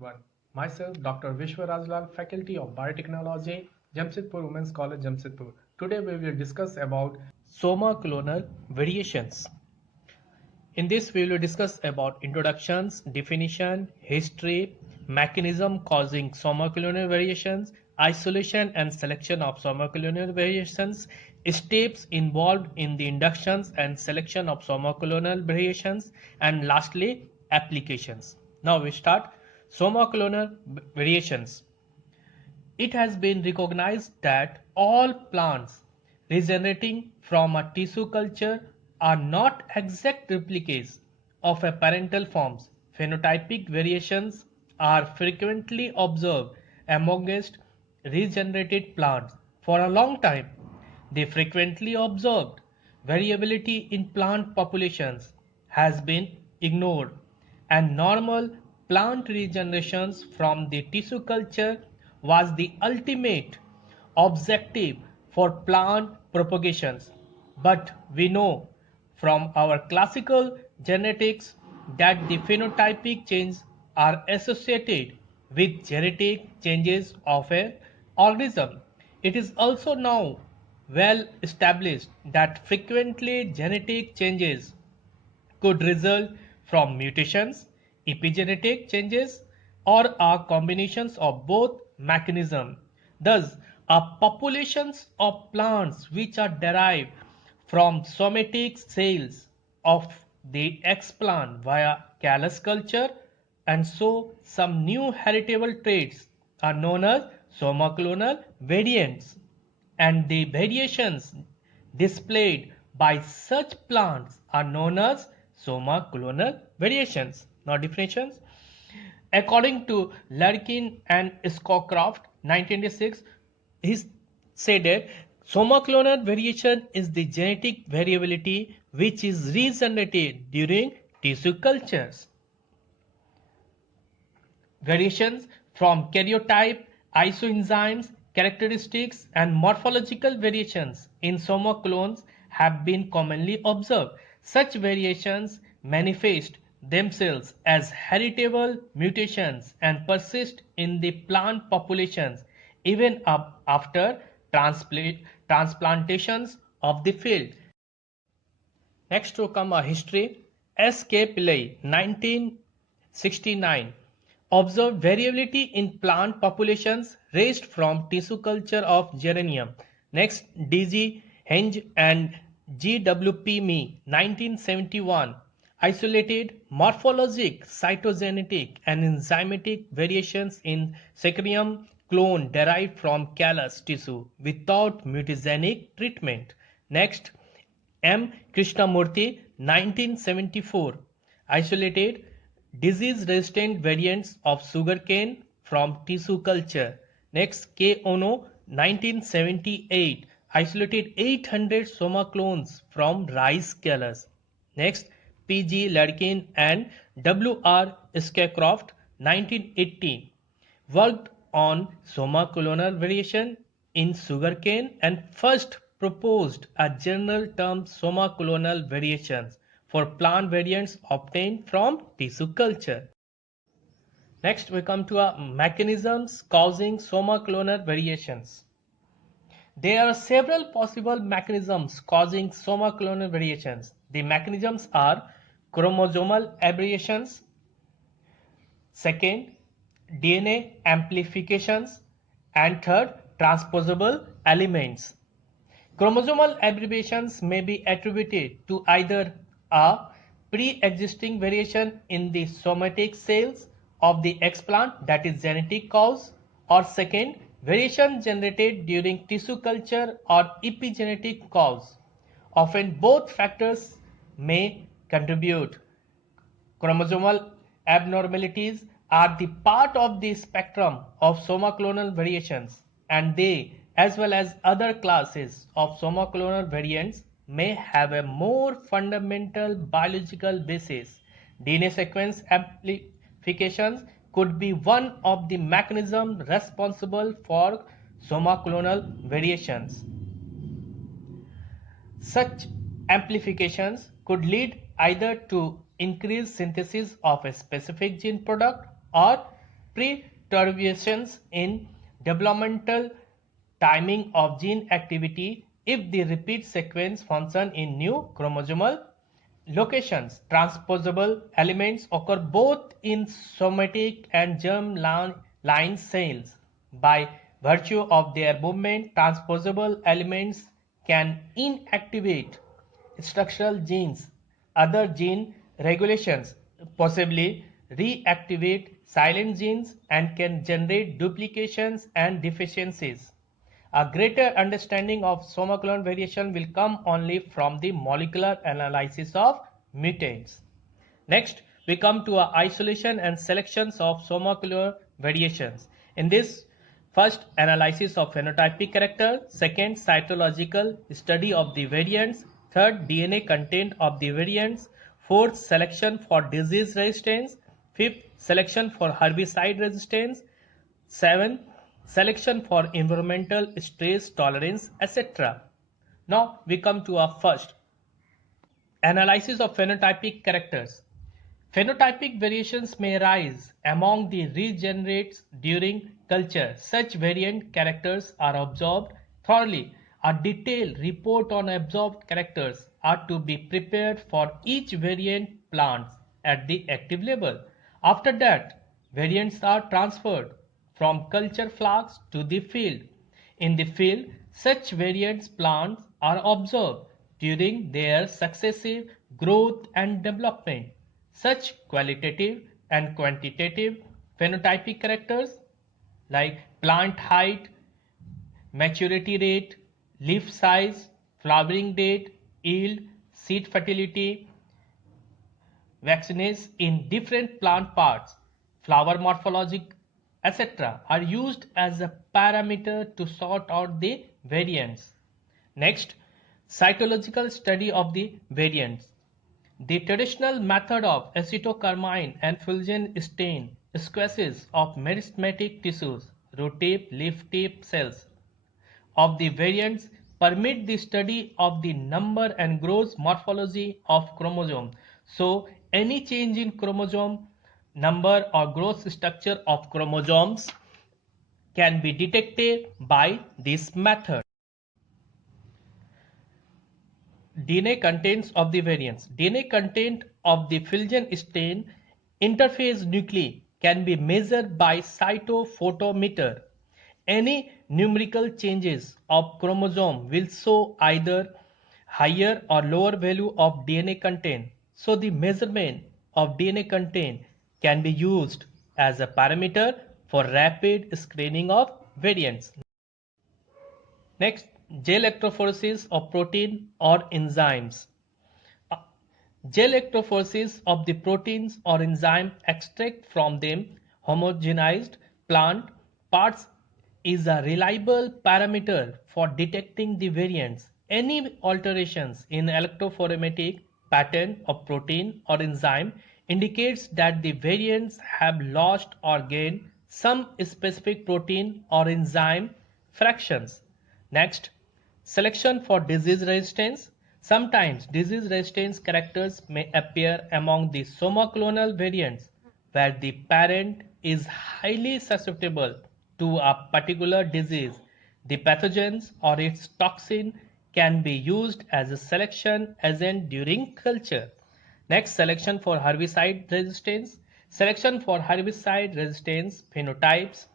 everyone. Myself, Dr. Vishwa Rajlal, Faculty of Biotechnology, Jamshedpur Women's College, Jamshedpur. Today we will discuss about soma clonal variations. In this, we will discuss about introductions, definition, history, mechanism causing somaclonal variations, isolation and selection of somaclonal variations, steps involved in the inductions and selection of somaclonal variations, and lastly, applications. Now we start somaclonal variations. It has been recognized that all plants regenerating from a tissue culture are not exact replicas of a parental forms. Phenotypic variations are frequently observed amongst regenerated plants. For a long time, the frequently observed variability in plant populations has been ignored, and normal plant regenerations from the tissue culture was the ultimate objective for plant propagations. But we know from our classical genetics that the phenotypic changes are associated with genetic changes of an organism. It is also now well established that frequently genetic changes could result from mutations, epigenetic changes, or are combinations of both mechanisms. Thus, populations of plants which are derived from somatic cells of the explant via callus culture, and so some new heritable traits are known as somaclonal variants, and the variations displayed by such plants are known as somaclonal variations. Now definitions. According to Larkin and Scowcroft, 1986, he said that somaclonal variation is the genetic variability which is regenerated during tissue cultures. Variations from karyotype, isoenzymes, characteristics, and morphological variations in somaclones have been commonly observed. Such variations manifest themselves as heritable mutations and persist in the plant populations even up after transplantations of the field. Next to come a history. S. K. Pillai, 1969, observed variability in plant populations raised from tissue culture of geranium. Next, D. G. Henge and G. W. P. Me, 1971, isolated morphologic, cytogenetic, and enzymatic variations in Secarium clone derived from callus tissue without mutagenic treatment. Next, M. Krishnamurthy, 1974, isolated disease-resistant variants of sugarcane from tissue culture. Next, K. Ono, 1978, isolated 800 soma clones from rice callus. Next, P. G. Larkin and W. R. Scowcroft, 1980, worked on somaclonal variation in sugarcane and first proposed a general term somaclonal variations for plant variants obtained from tissue culture. Next we come to mechanisms causing somaclonal variations. There are several possible mechanisms causing somaclonal variations. The mechanisms are chromosomal aberrations, second, DNA amplifications, and third, transposable elements. Chromosomal aberrations may be attributed to either a pre-existing variation in the somatic cells of the explant, that is genetic cause, or second, variation generated during tissue culture or epigenetic cause. Often both factors may contribute. Chromosomal abnormalities are the part of the spectrum of somaclonal variations, and they, as well as other classes of somaclonal variants, may have a more fundamental biological basis. DNA sequence amplifications could be one of the mechanisms responsible for somaclonal variations. Such amplifications could lead either to increased synthesis of a specific gene product or Perturbations in developmental timing of gene activity if the repeat sequence function in new chromosomal locations. Transposable elements occur both in somatic and germ-line cells. By virtue of their movement, transposable elements can inactivate structural genes, other gene regulations, possibly reactivate silent genes, and can generate duplications and deficiencies. A greater understanding of somaclonal variation will come only from the molecular analysis of mutants. Next, we come to isolation and selections of somaclonal variations. In this, first, analysis of phenotypic character, second, cytological study of the variants, third, DNA content of the variants, fourth, selection for disease resistance, fifth, selection for herbicide resistance, 7. Selection for environmental stress tolerance, etc. Now we come to our first analysis of phenotypic characters. Phenotypic variations may arise among the regenerates during culture. Such variant characters are observed thoroughly. A detailed report on observed characters are to be prepared for each variant plants at the active level. After that, variants are transferred from culture flags to the field. In the field, such variants plants are observed during their successive growth and development. Such qualitative and quantitative phenotypic characters like plant height, maturity rate, leaf size, flowering date, yield, seed fertility, vaccines in different plant parts, flower morphology, etc. are used as a parameter to sort out the variants. Next, cytological study of the variants. The traditional method of acetocarmine and Fulgen stain sequences of meristematic tissues, root tip, leaf tip cells of the variants permit the study of the number and growth morphology of chromosome. So any change in chromosome number or growth structure of chromosomes can be detected by this method. DNA contents of the variants. DNA content of the Fulgen stain interphase nuclei can be measured by cytophotometer. Any numerical changes of chromosome will show either higher or lower value of DNA content. So the measurement of DNA content can be used as a parameter for rapid screening of variants. Next, gel electrophoresis of protein or enzymes. Gel electrophoresis of the proteins or enzyme extract from them homogenized plant parts is a reliable parameter for detecting the variants. Any alterations in electrophoretic pattern of protein or enzyme indicates that the variants have lost or gained some specific protein or enzyme fractions. Next, selection for disease resistance. Sometimes disease resistance characters may appear among the somaclonal variants where the parent is highly susceptible to a particular disease. The pathogens or its toxin can be used as a selection agent during culture. Next, selection for herbicide resistance. Selection for herbicide resistance phenotypes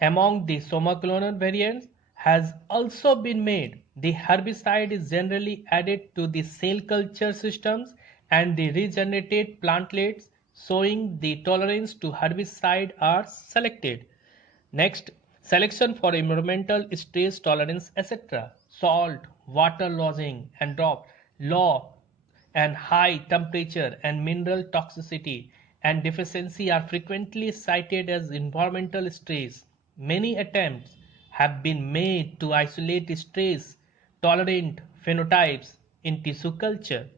among the somaclonal variants has also been made. The herbicide is generally added to the cell culture systems and the regenerated plantlets showing the tolerance to herbicide are selected. Next, selection for environmental stress tolerance, etc. Salt, water lodging and drop, low and high temperature and mineral toxicity and deficiency are frequently cited as environmental stress. Many attempts have been made to isolate stress tolerant phenotypes in tissue culture.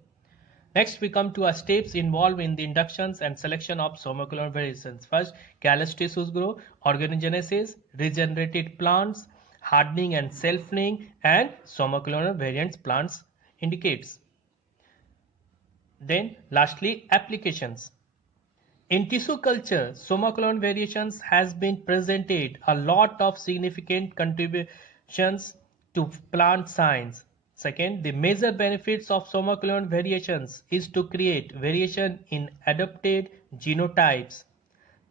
Next, we come to our steps involved in the inductions and selection of somaclonal variations. First, callus tissues grow, organogenesis, regenerated plants, hardening and self-ning, and somaclonal variants plants indicates. Then, lastly, applications. In tissue culture, somaclone variations has been presented a lot of significant contributions to plant science. Second, the major benefits of somaclone variations is to create variation in adapted genotypes.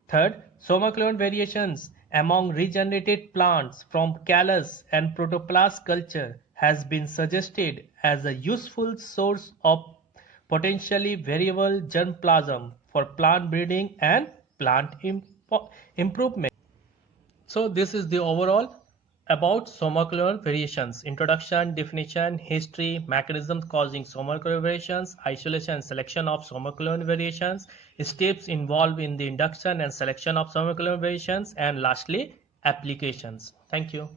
Third, somaclone variations among regenerated plants from callus and protoplast culture has been suggested as a useful source of potentially variable germplasm for plant breeding and plant improvement. So this is the overall about somaclone variations: introduction, definition, history, mechanisms causing somaclone variations, isolation and selection of somaclone variations, steps involved in the induction and selection of somaclone variations, and lastly applications. Thank you.